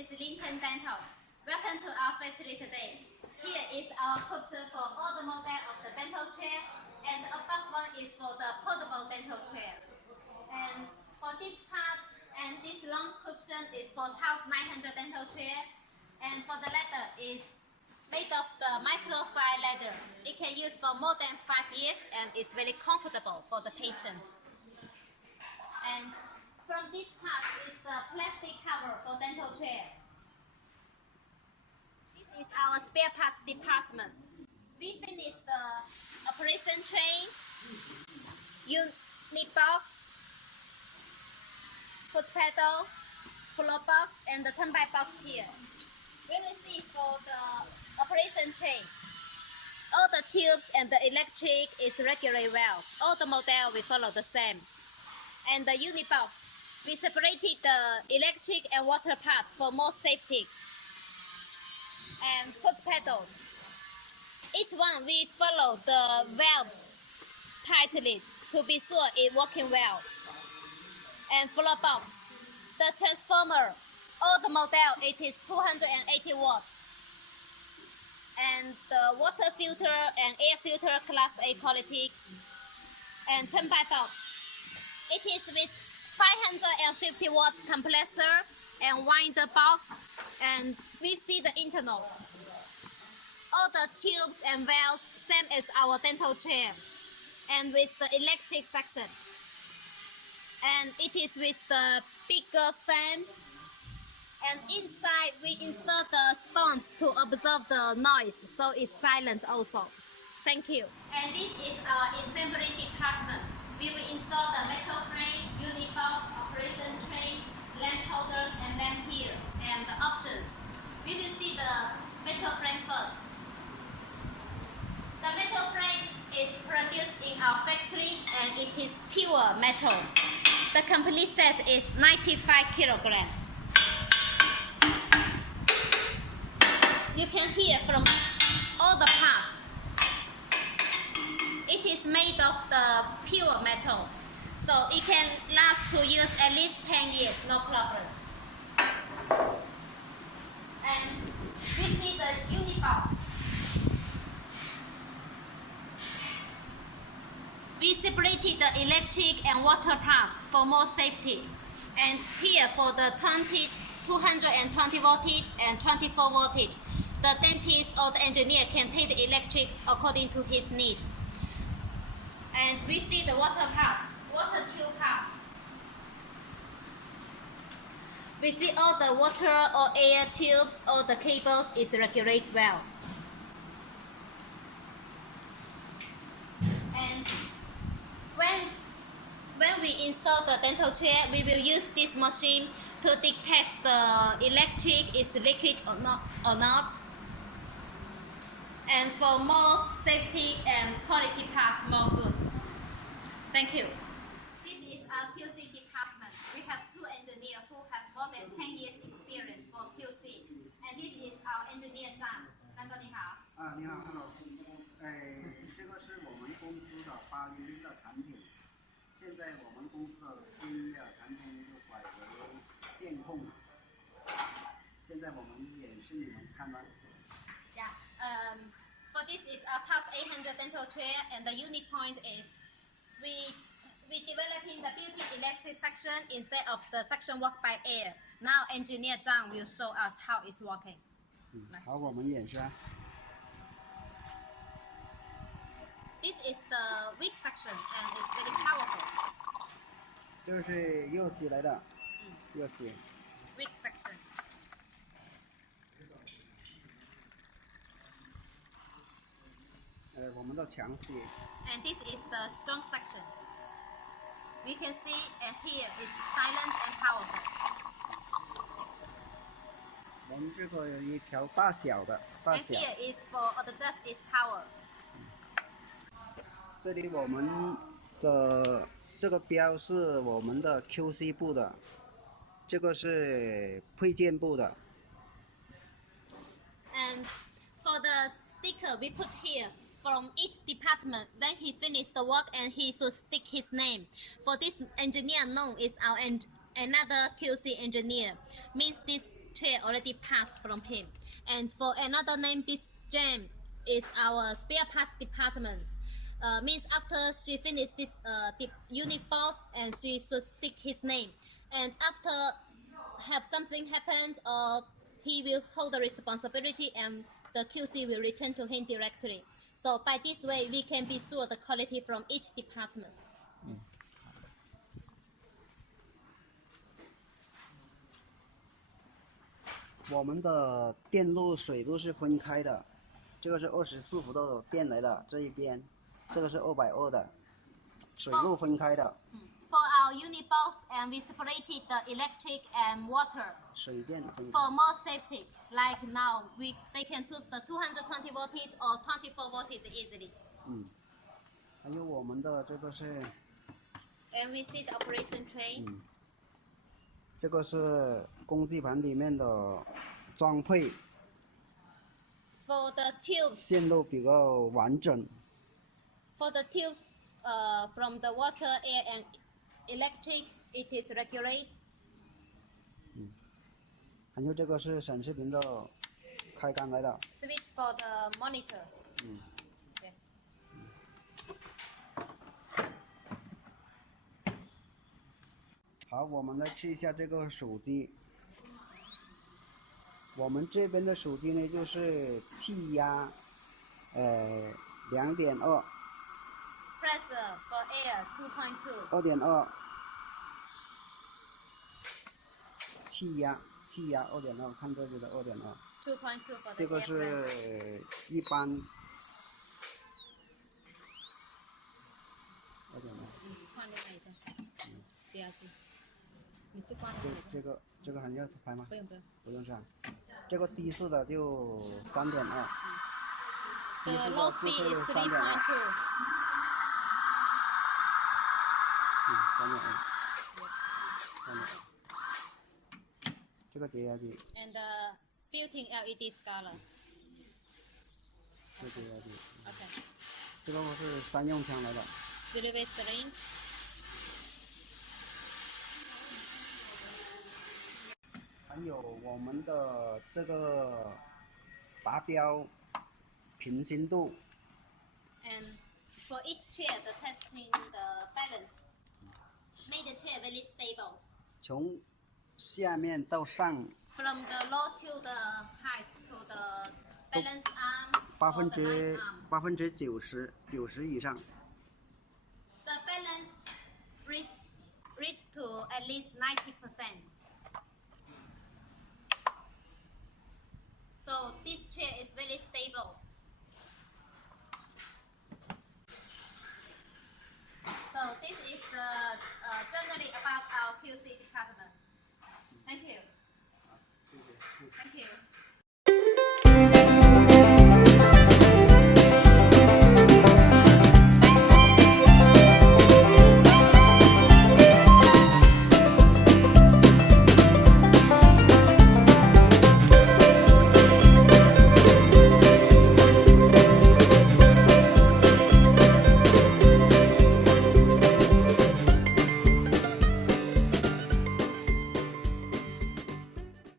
is Lingchen Dental. Welcome to our factory today. Here is our picture for all the model of the dental chair, and the above one is for the portable dental chair. And for this part and this long cushion is for 1900 dental chair, and for the leather is made of the microfiber leather. It can use for more than 5 years and is very comfortable for the patient. And from this part is the plastic cover for dental chair. This is our spare parts department. We finished the operation tray, unit box, foot pedal, floor box, and the turn-by box here. We will see for the operation tray. All the tubes and the electric is regularly well. All the model will follow the same. And the unit box, we separated the electric and water parts for more safety. And foot pedal. Each one we follow the valves tightly to be sure it's working well. And floor box. The transformer, all the model it is 280 watts. And the water filter and air filter class A quality. And turn-by box. It is with 550 watts compressor and winder box, and we see the internal. All the tubes and valves same as our dental chair, and with the electric section. And it is with the bigger fan. And inside we install the sponge to absorb the noise, so it's silent also. Thank you. And this is our assembly department. We will install the metal frame, unit box, operation tray, lamp holders, and lamp here, and the options. We will see the metal frame first. The metal frame is produced in our factory, and it is pure metal. The complete set is 95 kilograms. You can hear from all the parts. It is made of the pure metal, so it can last to use at least 10 years, no problem. And we see the unit box. We separated the electric and water parts for more safety. And here for the 220 voltage and 24 voltage, the dentist or the engineer can take the electric according to his need. And we see the water parts, water tube parts. We see all the water or air tubes, all the cables is regulated well. And when we install the dental chair, we will use this machine to detect the electric is liquid or not. And for more safety and quality parts, more good. Thank you. This is our QC department. We have 2 engineers who have more than 10 years experience for QC. And this is our engineer Zhang. 张哥你好。你好 ，Hello。这个是我们公司的81的产品。现在我们公司的新的产品就改为电控。现在我们演示你们看吧。Yeah. For this is our 1800 dental chair, and the unique point is we developing the built-in electric section instead of the section work by air. Now engineer Zhang will show us how it's working. 好，我们演示啊。This is the weak section and it's very powerful. 这是右洗来的，右洗。Weak section. 我们的强洗。And this is the strong section. We can see and hear is silent and powerful. 我们这个有一条大小的，大 And 小。 here is for adjust its power. 这里我们的这个标是我们的 QC 部的，这个是配件部的。And for the sticker we put here from each department when he finished the work, and he should stick his name. For this engineer known is our another QC engineer, means this chair already passed from him. And for another name, this Jane is our spare parts department. Means after she finished this unit boss, and she should stick his name. And after have something happened, or he will hold the responsibility, and the QC will return to him directly. So by this way, we can be sure the quality from each department. 我们的电路、水路是分开的，这个是24伏的电来的这一边，这个是220的，水路分开的。For our unit box, and we separated the electric and water. 水电分开。For more safety, like now, they can choose the 220 voltage or 24 voltage easily. 还有我们的这个是。And we see the operation tray. 这个是工具盘里面的装配。For the tubes. 线路比较完整。For the tubes, from the water, air, and electric, it is regulate. 还有这个是显示屏的开关来的。Switch for the monitor. Yes. 好，我们来试一下这个手机。我们这边的手机呢，就是气压2.2。Pressure for air 2.2. 2.2。气压2.2，看这里的2.2。2.2 for the 这个 air 是一般。2.2。换另外一个。这样子。你就关了。这个还要拍吗？不用不用。不用是吧？这个低速的就3.2。The low speed is 3.2. 3.2。这个解压机。And the built-in LED scaler. 这个解压机。Okay. 这个是3用枪来的。Delivery syringe. 还有我们的这个达标平行度。And for each chair, the testing the balance made the chair very stable. 从下面到上。From the low to the height to the balance arm or the light arm. 90%以上。The balance reach to at least 90%. So this chair is very stable. So this is generally about our QC department.